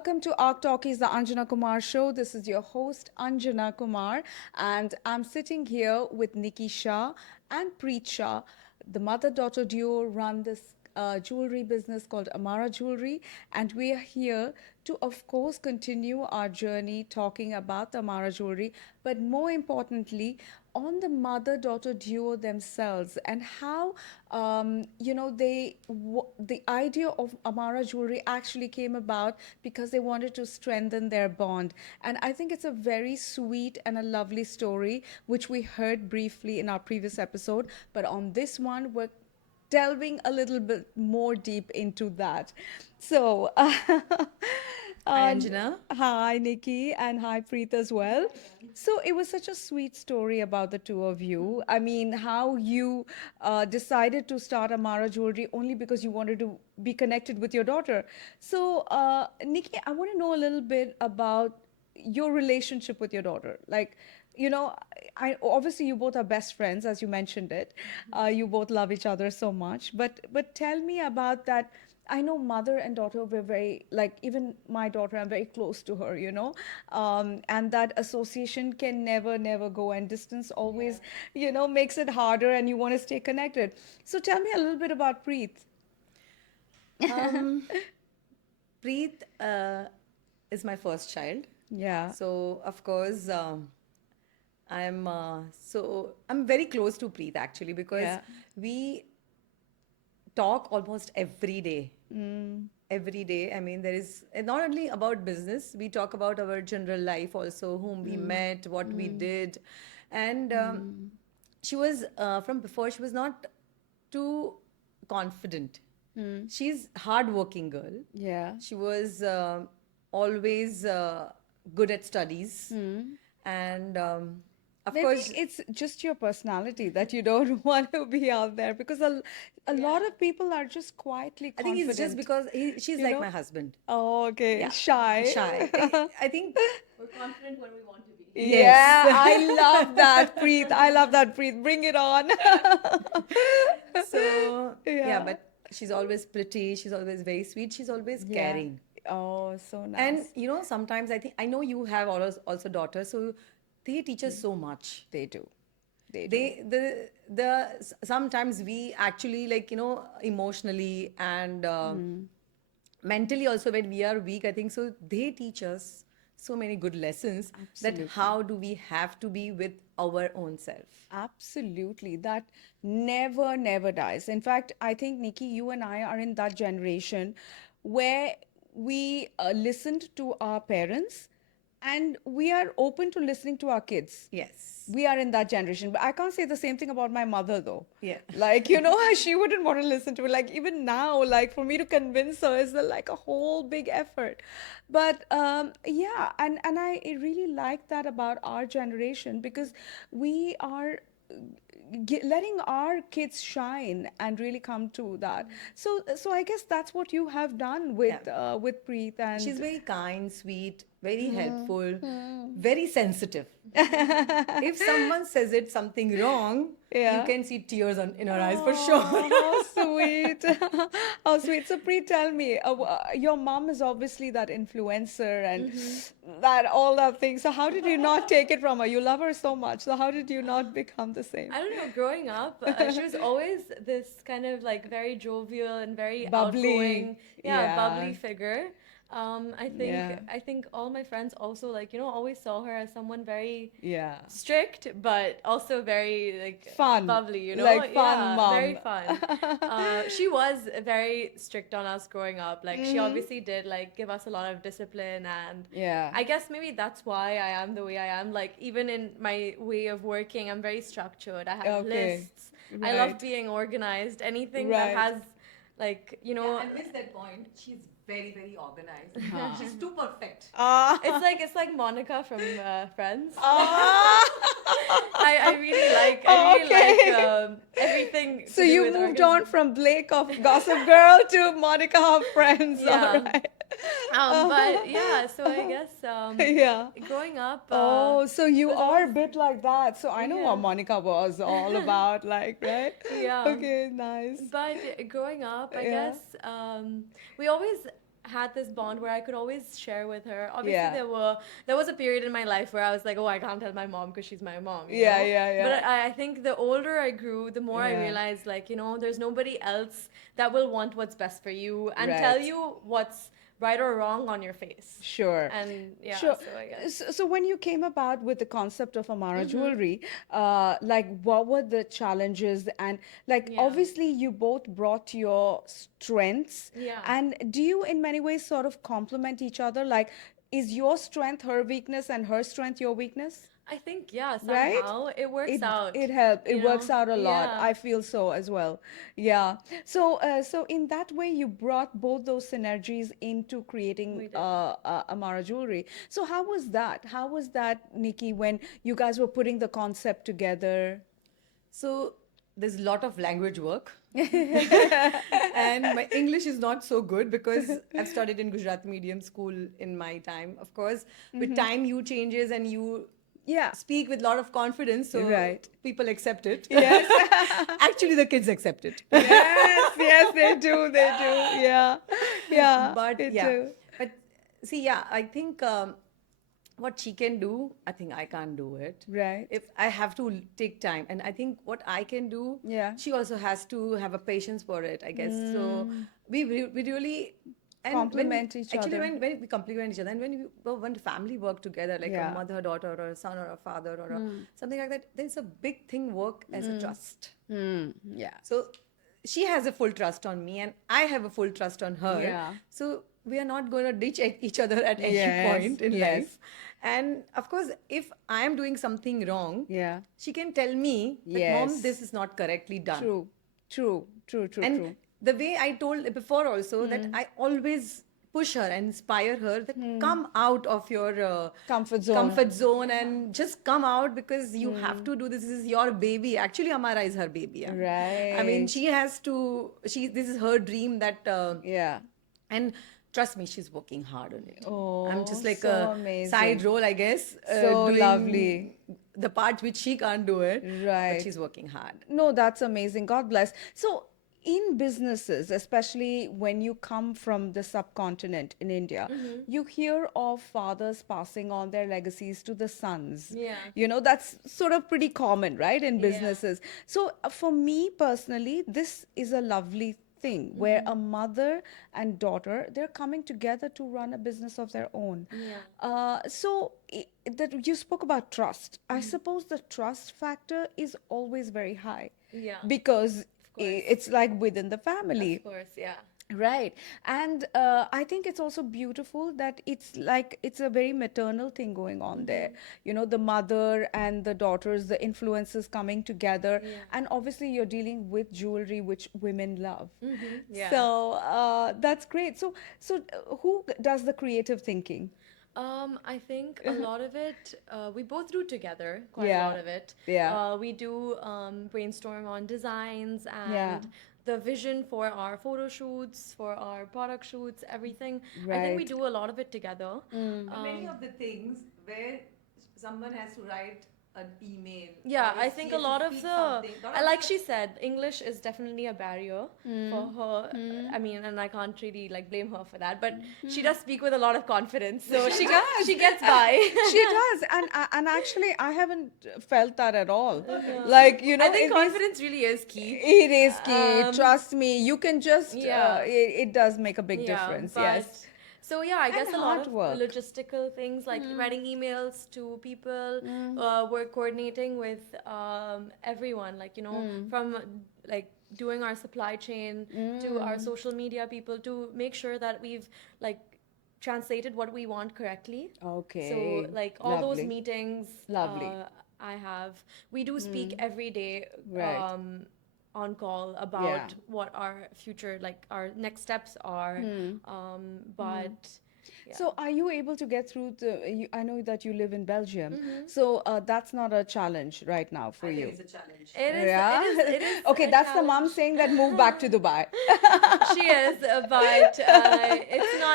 welcome to our Talkies, the Anjana Kumar show. This is your host, Anjana Kumar, and I'm sitting here with Nikki Shah and Preet Shah. The mother-daughter duo run this jewelry business called Amaraa Jewelry, and we are here to, of course, continue our journey talking about the Amaraa Jewelry, but more importantly, on the mother-daughter duo themselves and how the idea of Amaraa Jewelry actually came about because they wanted to strengthen their bond. And I think it's a very sweet and a lovely story, which we heard briefly in our previous episode. But on this one, we're delving a little bit more deep into that. So, Hi, Anjana. hi, Nikki, and hi, Preet as well. So, it was such a sweet story about the two of you. I mean, how you decided to start Amara Jewelry only because you wanted to be connected with your daughter. So, Nikki, I want to know a little bit about your relationship with your daughter. Like, I obviously you both are best friends, as you mentioned it. You both love each other so much. But tell me about that. I know mother and daughter were very, like, even my daughter, I'm very close to her, and that association can never go, and distance always, makes it harder, and you want to stay connected. So tell me a little bit about Preet. Um, Preet is my first child. Yeah. So, of course, I'm very close to Preet actually because Yeah. we talk almost every day. Every day. I mean, there is not only about business, we talk about our general life also, whom we met, what we did. And she was, from before, she was not too confident. She's hardworking girl. Yeah. She was always good at studies, and of Maybe course, it's just your personality that you don't want to be out there because a lot of people are just quietly I think it's just confident, because she's you like know? my husband. Oh, okay. Yeah, Shy. shy. I think We're confident when we want to be. yes. Yeah, I love that, Preet. I love that, Preet. Bring it on. So yeah, Yeah. but she's always pretty. She's always very sweet. She's always Yeah. caring. Oh, so And nice. sometimes I know you have also daughters, so they teach us so much. They do. They do. The sometimes we actually, like, emotionally and mentally also, when we are weak, I think so they teach us so many good lessons, that Absolutely. how do we have to be with our own self. Absolutely. That never dies. In fact, I think, Nikki, you and I are in that generation where we listened to our parents and we are open to listening to our kids. Yes. We are in that generation. But I can't say the same thing about my mother, though. Yeah. Like, she wouldn't want to listen to it. Like, even now, like, for me to convince her is like a whole big effort. But yeah, and I really like that about our generation because we are letting our kids shine and really come to that. So I guess that's what you have done Yeah. with Preet She's and very kind, sweet, very helpful, very sensitive. If someone says it something wrong, you yeah. can see tears in her eyes for sure. Oh, how sweet. How sweet. So, Preet, tell me, your mom is obviously that influencer and that all that thing. So, how did you not take it from her? You love her so much. So, how did you not become the same? I don't know, growing up, she was always this kind of like very jovial and very Bubbly. outgoing, yeah, Yeah. bubbly figure. I think Yeah. I think all my friends also like, always saw her as someone very Yeah. strict, but also very like Fun. bubbly, Like fun Yeah, very mom. fun. She was very strict on us growing up. Like she obviously did like give us a lot of discipline, and Yeah. I guess maybe that's why I am the way I am. Like even in my way of working, I'm very structured. I have Okay. lists. I love Right. being organized. Anything that Right. has like, Yeah, I missed that point. She's very, very organized. She's too perfect. Ah. it's like Monica from Friends. Ah. I really like Okay. everything So to do you with moved organization. on from Blake of Gossip Girl to Monica of Friends. All Yeah. right. But yeah, so I guess Yeah. growing up Oh, so you was are a always bit like that. So I know what yeah. Monica was all about, like, right? Yeah. Okay, nice. But growing up, I Yeah. guess we always had this bond where I could always share with her. Obviously, Yeah. there was a period in my life where I was like, oh, I can't tell my mom because she's my mom. You Yeah, know? yeah, yeah. But I think the older I grew, the more I Yeah. realized, like, there's nobody else that will want what's best for you and tell Right. you what's right or wrong on your face. Sure. And yeah, Sure. so I guess. So when you came about with the concept of Amaraa Jewelry, like what were the challenges? And like Yeah. obviously you both brought your strengths. Yeah. And do you in many ways sort of complement each other? Like is your strength her weakness and her strength your weakness? I think, yeah, Right? somehow it works it out. it helps, it You works know? out a lot. Yeah. I feel so as well. Yeah. So in that way you brought both those synergies into creating We did. Amaraa Jewelry. So how was that, Nikki, when you guys were putting the concept together? So there's a lot of language work. And my English is not so good because I've studied in Gujarati medium school in my time. Of course, with time you changes and you Yeah. speak with a lot of confidence, so Right. people accept it. Yes. Actually, the kids accept it. Yes, yes, they do, they do. Yeah. Yeah, But they yeah, do. but see, yeah, I think what she can do, I think I can't do it. Right. If I have to take time, and I think what I can do, Yeah. she also has to have a patience for it, I guess. So we really and Complement each actually other. when we complement each other, and when family work together, like Yeah. a mother, daughter, or a son, or a father, or something like that, there's a big thing work as a trust. Yeah. So she has a full trust on me, and I have a full trust on her. Yeah. So we are not going to ditch each other at any Yes, point in yes. life. And of course, if I am doing something wrong, Yeah. she can tell me that, Mom, Yes. this is not correctly done. True. True. True. True. And True. the way I told before also that I always push her and inspire her that come out of your Comfort zone. comfort zone and just come out because you have to do this. This is your baby. Actually, Amara is her baby. Yeah. I mean, Right. she has to. This is her dream that. Yeah. And trust me, she's working hard on it. I'm just Oh, like so a amazing. side role, I guess. So doing lovely. the part which she can't do it. Right. But she's working hard. No, that's amazing. God bless. So, in businesses, especially when you come from the subcontinent in India, you hear of fathers passing on their legacies to the sons. Yeah. You know, that's sort of pretty common, right, in businesses. So, for me personally, this is a lovely thing where a mother and daughter, they're coming together to run a business of their own. That you spoke about trust. I suppose the trust factor is always very high. Yeah. Because course. it's like within the family. Of course, yeah. Right. And I think it's also beautiful that it's like it's a very maternal thing going on there. You know, the mother and the daughters, the influences coming together. Yeah. And obviously, you're dealing with jewelry, which women love. Yeah. So that's great. So who does the creative thinking? I think a lot of it, we both do together, quite Yeah. a lot of it. Yeah. We do brainstorm on designs and Yeah. the vision for our photo shoots, for our product shoots, everything. I think we Right. do a lot of it together. Many of the things where someone has to write an email. Yeah, or I has think to a lot of speak the, something. Lot of like the- she said, English is definitely a barrier for her. I mean, and I can't really like blame her for that, but she does speak with a lot of confidence, so she gets by. She does, and actually, I haven't felt that at all. Like you know, I think in these- confidence really is key. it is key. Trust me, you can just. Yeah. It does make a big difference. but- Yes. So yeah, I guess a lot hard of work. logistical things like writing emails to people, we're coordinating with everyone, like from like doing our supply chain to our social media people to make sure that we've like translated what we want correctly. Okay. So like all those Lovely. meetings, Lovely. we do speak every day. Right. On call about what our future, like our next steps are. But Yeah. So are you able to get through I know that you live in Belgium, Mm-hmm. so that's not a challenge right now for I think you. it's a challenge. Yeah. It is Okay, a that's the mom challenge. saying that move back to Dubai. She is, but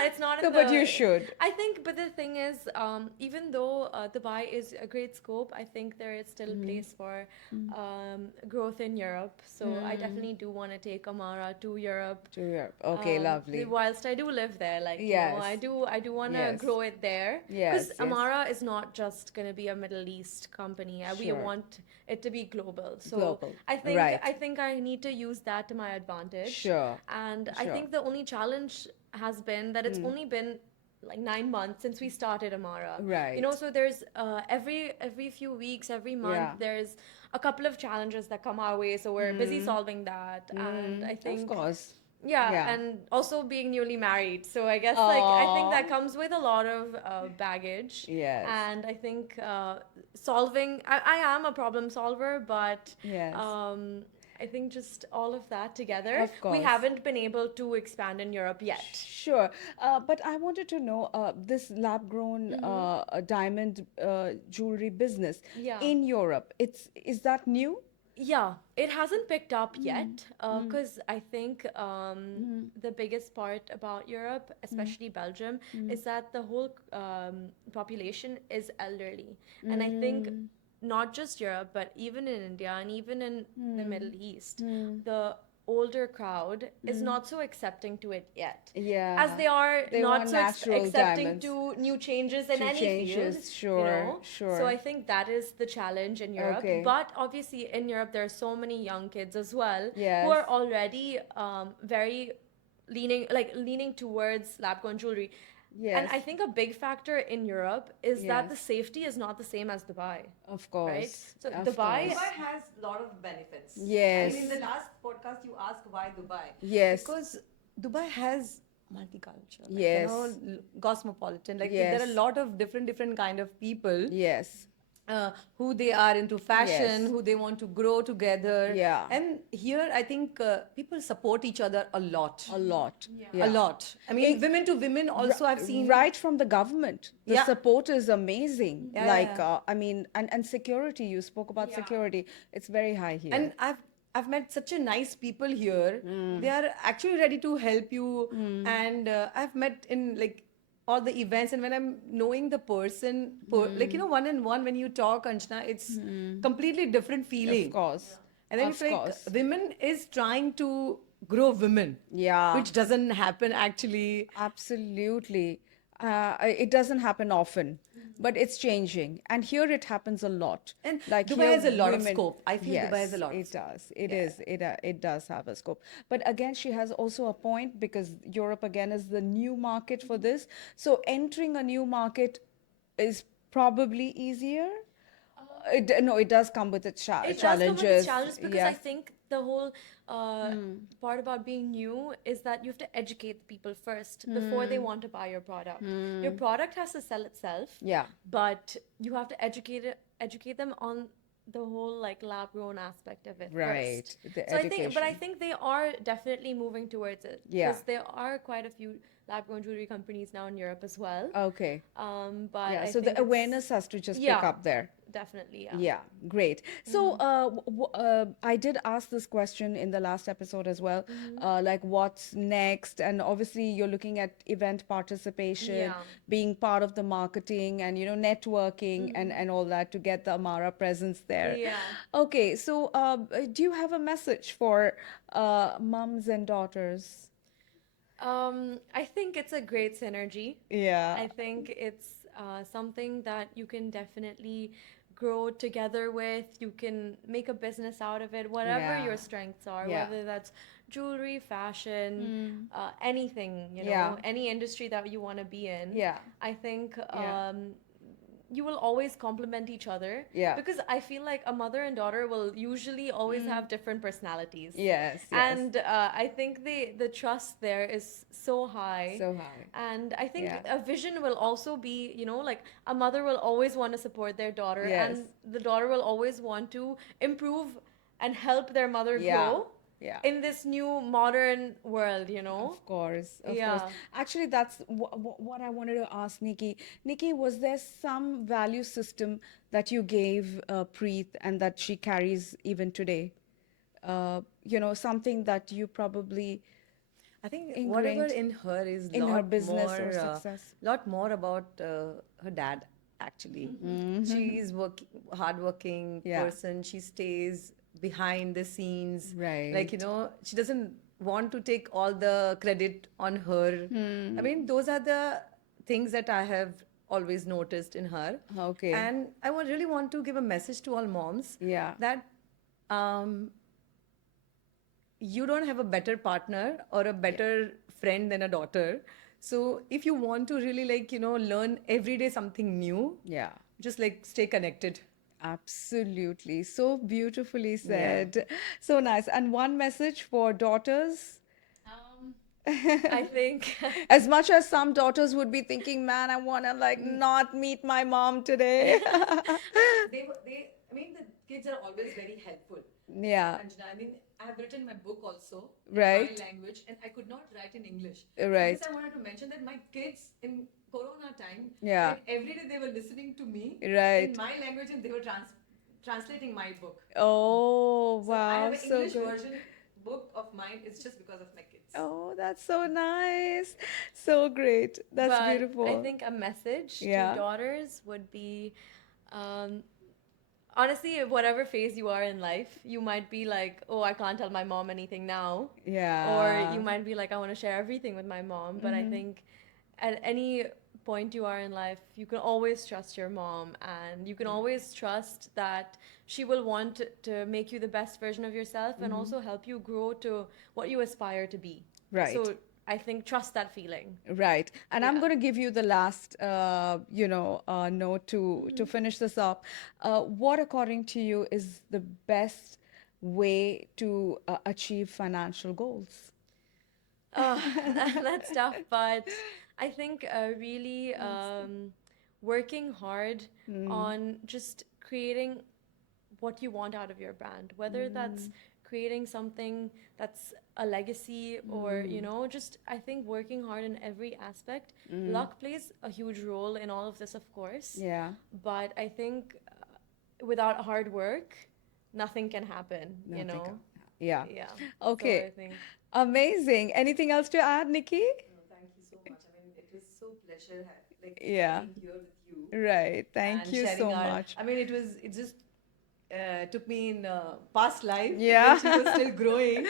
it's not So, in but you the. should. I think, but the thing is, even though Dubai is a great scope, I think there is still place for growth in Europe. So I definitely do want to take Amara to Europe. To Europe. Okay, lovely. Whilst I do live there, like Yes. I do want to Yes. grow it there Yes, because yes. Amara is not just going to be a Middle East company. We Sure. want it to be global. So Global. I Right. think I need to use that to my advantage. Sure. And I Sure. think the only challenge has been that it's only been like 9 months since we started Amara. Right. You know, so there's every few weeks, every month, Yeah. there's a couple of challenges that come our way. So we're busy solving that. And I Of think course. yeah, Yeah. and also being newly married. So I guess I think that comes with a lot of baggage. Yes. And I think I am a problem solver, but Yes. I think just all of that together, Of we course. haven't been able to expand in Europe yet. Sure. But I wanted to know this lab grown diamond jewelry business Yeah. in Europe. Is that new? Yeah, it hasn't picked up yet because I think the biggest part about Europe, especially Belgium, is that the whole population is elderly. And I think not just Europe, but even in India and even in the Middle East, the older crowd is not so accepting to it yet. Yeah. As they are They not want so natural accepting diamonds. to new changes in To any changes, field. sure, sure. So I think that is the challenge in Europe. Okay. But obviously in Europe there are so many young kids as well who Yes. are already very leaning towards lab grown jewelry. Yes. And I think a big factor in Europe is that Yes. the safety is not the same as Dubai. Of course. Right? So Of Dubai- course. Dubai has a lot of benefits. Yes. I mean, in the last podcast, you asked why Dubai. Yes. Because Dubai has multicultural, like, Yes. cosmopolitan. Like Yes. there are a lot of different kind of people. Yes. Who they are into fashion, Yes. who they want to grow together. Yeah. And here, I think people support each other a lot. A lot. A lot. I mean, women to women also I've seen. Right from the government. The Yeah. support is amazing. Yeah, Like, yeah. I mean, and security, you spoke about security. It's very high here. And I've met such a nice people here. They are actually ready to help you. And I've met in like all the events, and when I'm knowing the person, like one on one, when you talk, Anjana, it's completely different feeling. Of course. And then Of it's like course. women is trying to grow women. Yeah. Which doesn't happen actually. Absolutely. It doesn't happen often, but it's changing. And here it happens a lot. And Dubai here has a lot of women- scope. I feel Dubai has a lot of It scope. does. It is. It does have a scope. But again, she has also a point because Europe again is the new market for this. So entering a new market is probably easier. No, it does come with its It challenges. does come with its challenges because Yeah. I think the whole part about being new is that you have to educate people first before they want to buy your product. Your product has to sell itself. Yeah. But you have to educate them on the whole like lab grown aspect of it Right, first. the So I think education. they are definitely moving towards it. Yeah. Because there are quite a few lab grown jewelry companies now in Europe as well. Okay. But Yeah. I So think the it's- awareness has to just pick Yeah. up there. Definitely, yeah. Yeah, great. So I did ask this question in the last episode as well, like what's next? And obviously you're looking at event participation, Yeah. being part of the marketing and, networking and all that to get the Amara presence there. Yeah. Okay, so do you have a message for mums and daughters? I think it's a great synergy. Yeah. I think it's something that you can definitely grow together with. You can make a business out of it, whatever Yeah. your strengths are, Yeah. whether that's jewelry, fashion, anything, Yeah. any industry that you want to be in. Yeah. I think Yeah. you will always complement each other. Yeah. Because I feel like a mother and daughter will usually always have different personalities. Yes, yes. And I think the trust there is so high. So high. And I think Yeah. a vision will also be, like a mother will always want to support their daughter, Yes. and the daughter will always want to improve and help their mother Yeah. grow. Yeah. in this new modern world, you know? Of course, of course. Yeah. Actually, that's what I wanted to ask Nikki. Nikki, was there some value system that you gave Preet and that she carries even today? Something that you probably I think whatever ingrained in her is in her business or success. lot more about her dad actually. She's hardworking Yeah, person. She stays behind the scenes. Like, right. she doesn't want to take all the credit on her. I mean, those are the things that I have always noticed in her. Okay. And I would really want to give a message to all moms Yeah, that um, you don't have a better partner or a yeah, better friend than a daughter. So if you want to really, like, learn every day something new, yeah. just like stay connected. Absolutely. So beautifully Yeah. said. So nice. And one message for daughters. Um, I think As much as some daughters would be thinking, man, I want to like not meet my mom today. I mean, the kids are always very helpful. Yeah, Anjana, I mean, I have written my book also in my right, language, and I could not write in English. So this right. I wanted to mention that my kids in Corona time, Yeah, like every day they were listening to me in right. my language, and they were translating my book. Oh, So I have wow, an so English good. version book of mine. It's just because of my kids. Oh, that's so nice. So great. That's but I beautiful. think a message to Yeah, daughters would be um, honestly, whatever phase you are in life, you might be like, oh, I can't tell my mom anything now. Or you yeah. might be like, I want to share everything with my mom. But I think at any point you are in life, you can always trust your mom and you can always trust that she will want to make you the best version of yourself and also help you grow to what you aspire to be. Right. So I think trust that feeling. Right. And I'm Yeah. going to give you the last, note to finish this up. What, according to you, is the best way to achieve financial goals? Oh, that's tough, but I think really working hard on just creating what you want out of your brand, whether that's creating something that's a legacy or, just I think working hard in every aspect. Luck plays a huge role in all of this, of course, Yeah, but I think without hard work, nothing can happen, you nothing. know? Yeah. Yeah. So I Okay. think. Amazing. Anything else to add, Nikki? No, thank you so much. I mean, it was so pleasure like Yeah. being here with you Right. Thank and you sharing so our. much. I mean, it just took me in past life when Yeah. she was still growing, and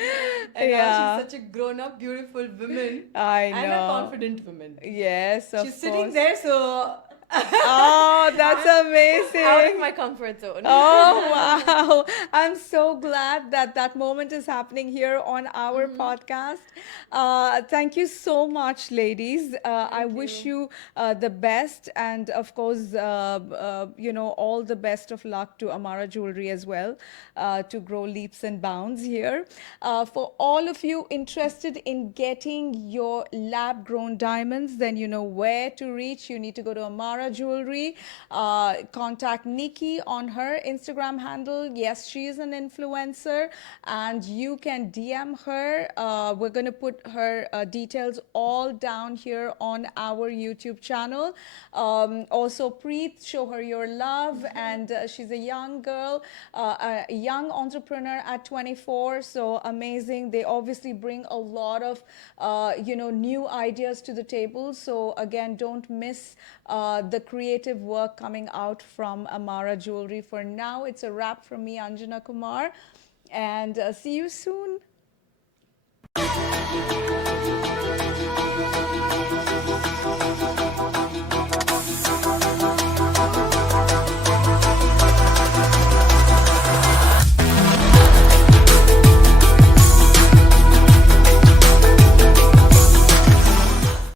now she's Yeah. such a grown-up, beautiful woman I and a know. confident woman. Yes, of She's sitting course. there, so Oh, that's Out of amazing. my comfort zone. Oh, wow. I'm so glad that that moment is happening here on our podcast. Thank you so much, ladies. I Thank wish you. you the best and, of course, all the best of luck to Amaraa Jewelry as well to grow leaps and bounds here. For all of you interested in getting your lab grown diamonds, then you know where to reach. You need to go to Amaraa Jewelry. Contact Nikki on her Instagram handle. Yes, she is an influencer, and you can DM her. We're going to put her details all down here on our YouTube channel. Also, Preet, show her your love, and she's a young girl, a young entrepreneur at 24. So amazing. They obviously bring a lot of, new ideas to the table. So again, don't miss the creative work coming out from Amaraa Jewelry. For now, it's a wrap from me, Anjana Kumar, and see you soon.